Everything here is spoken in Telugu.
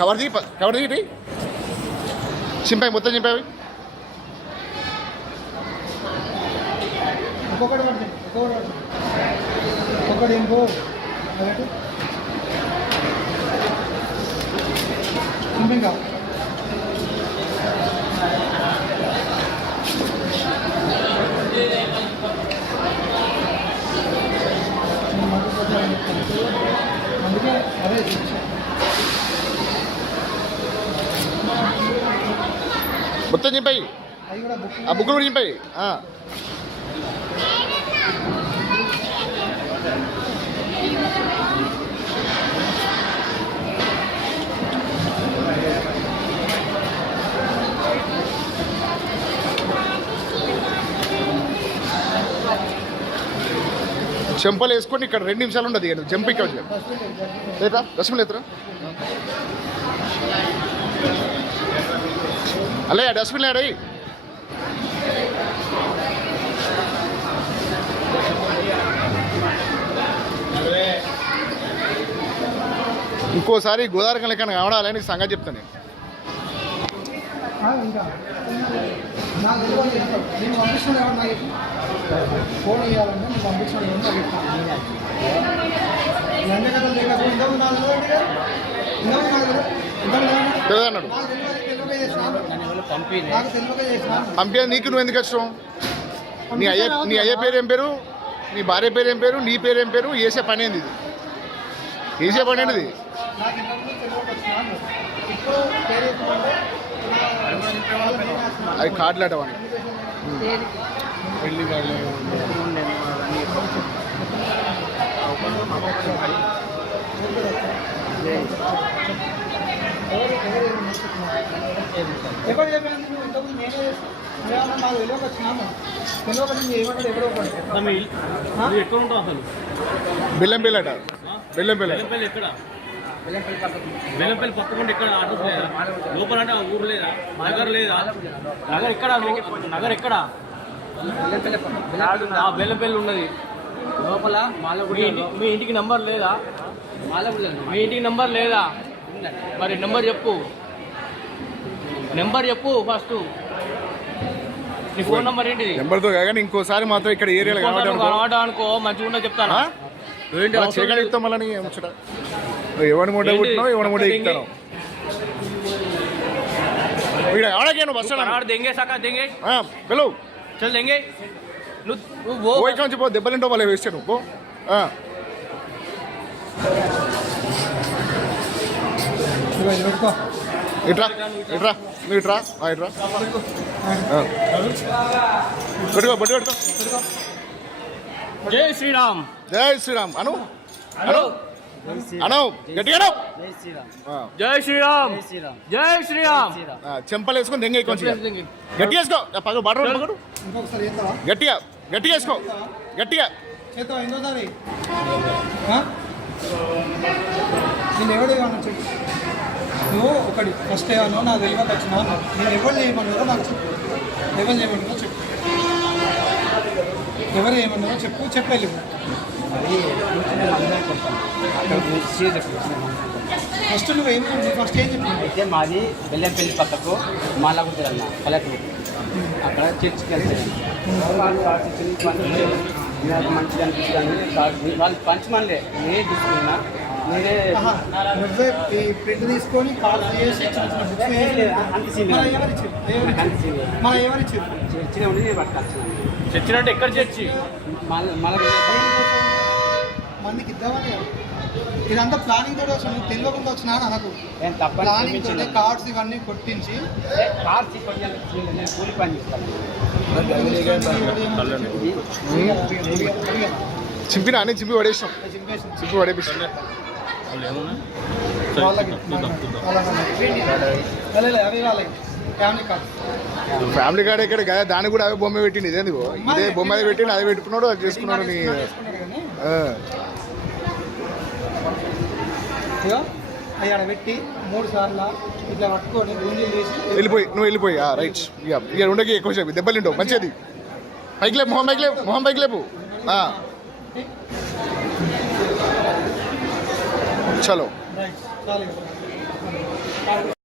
కవర్ తీ కవర్ తీ చింపై మొత్తం చింపై ఒక్కొక్కటి పడుతుంది ఒక్కొక్కటి పడుతుంది ఒక్కొక్కటి ఇంకో అదటి ఇంకా అందుకే అదే మొత్తం చింపై ఆ బుక్కులు కూడా చింపై చెంపలు వేసుకొని ఇక్కడ రెండు నిమిషాలు ఉండదు ఇక నువ్వు. ఇక్కడ లేదా రసం లేదురా? అలే డస్ట్బిన్ లేడీ ఇంకోసారి గోదావరి లెక్కన కావడాలని నీకు సంగతి చెప్తాను నేను. ఆ, చేసినాను. నాకు నువ్వు ఎందుకు వచ్చావు నీ అయ్య నీ అయ్య పేరు ఏం పేరు నీ భార్య పేరు ఏం పేరు నీ పేరు ఏం పేరు వేసే పని ఏంది ఇది వేసే పని చెప్పుకుంటే అది కార్డులు అటవని ఎవరు ఎవరు ఏమి ముట్టుకున్నారు? ఎవరు చెప్పాను నువ్వు ఇంతకుముందు నేనే చేస్తాను నాకు తెలియక వచ్చినాను తెలియక ఏమంటాడు ఎవరో ఎక్కడ ఉంటావు అసలు? బెల్లం బిల్లట బెల్లం బిల్ల బెల్లంపల్లి ఎక్కడ? బెల్లంపల్లి పక్కకుండా ఎక్కడ అడ్రస్ లేదా? లోపల అంటే ఆ ఊరు లేదా? నగర్ లేదా? నగర్ ఎక్కడ? నగర్ ఎక్కడ? ఆ బెల్లంపల్లి ఉన్నది. లోపల మీ ఇంటి- మీ ఇంటికి నంబర్ లేదా? మీ ఇంటికి నంబర్ లేదా? మరి నెంబర్ చెప్పు. నెంబర్ చెప్పు ఫస్ట్. నీ ఫోన్ నెంబర్ ఏంటిది? నెంబర్తో కానీ ఇంకోసారి మాత్రం ఇక్కడ ఏరియాలో అనుకో. మంచిగా చెప్తాను. చేయగలుగుతాం మళ్ళీ ఎవరి ఎవరి బస్ సాకా చల్ ఓ నువ్వు. ఇట్రా ఇట్రా నువ్వు ఇట్రా. ఇట్రా పెట్టుకో బట్టి జై శ్రీరామ్. జై శ్రీరామ్. అను. అను. అను. గట్టిగా జై శ్రీరామ్. జై శ్రీరామ్. చెంపలు వేసుకొని దెంగ గట్టి వేసుకో. పగ బటర్ గట్టిగా గట్టిగా వేసుకో. గట్టిగా. చేత నువ్వు ఒకటి. ఫస్ట్ ఏమన్నా నాకు తెలియక వచ్చినా. నేను ఎవరు చేయమన్నారో నాకు చెప్పు. ఎవరు చేయమన్నారో చెప్పు. ఎవరు ఏమన్నారో చెప్పు చెప్పేళ్ళు ఫస్ట్ నువ్వు ఏం ఫస్ట్ ఏం చెప్పు? అయితే మాది బెల్లంపల్లి పక్కకు మాలాగుంటుంది అన్న కలెక్టర్ అక్కడ చర్చికి వెళ్తాను మంచిగా అనిపిస్తుంది. వాళ్ళు పంచమనిలే నేనే తీసుకున్నా నేనే ఆహా, నువ్వే ఈ ప్రింట్ తీసుకొని కాల్ చేసి మన ఉండి నేను పట్టుకొచ్చాను చచ్చినట్టు ఎక్కడ చర్చి? మందికి ఇద్దామని. ఇదంతా ప్లానింగ్ తోటి వచ్చిన నువ్వు తెలియకుండా వచ్చినా అని అనకు. నేను తప్పని ప్లానింగ్ తోటి. కార్డ్స్ ఇవన్నీ కొట్టించి కార్ తీసుకొచ్చి నేను కూలి పని చేస్తాను. చింపినా? అని చింపి చింపేసి చింపి పడేపిస్తాం ఫ్యామిలీ కార్డ్ ఇక్కడ కదా దానికి కూడా అవే బొమ్మ పెట్టింది ఇదేందుకో? ఇదే బొమ్మ అది పెట్టిండు అదే పెట్టుకున్నాడు అది చేసుకున్నాడు నీ పెట్టి మూడు సార్లు ఇట్లా పట్టుకొని గుంజీలు తీసి వెళ్ళిపోయి నువ్వు వెళ్ళిపోయి. రైట్ ఇక ఉండకి ఎక్కువ సేపు. దెబ్బలు తింటావు మంచిది. పైకి లేపు మొహం పైకి లేపు మొహం పైకి లేపు. ఆ. చలో రైట్ చాలు ఇక.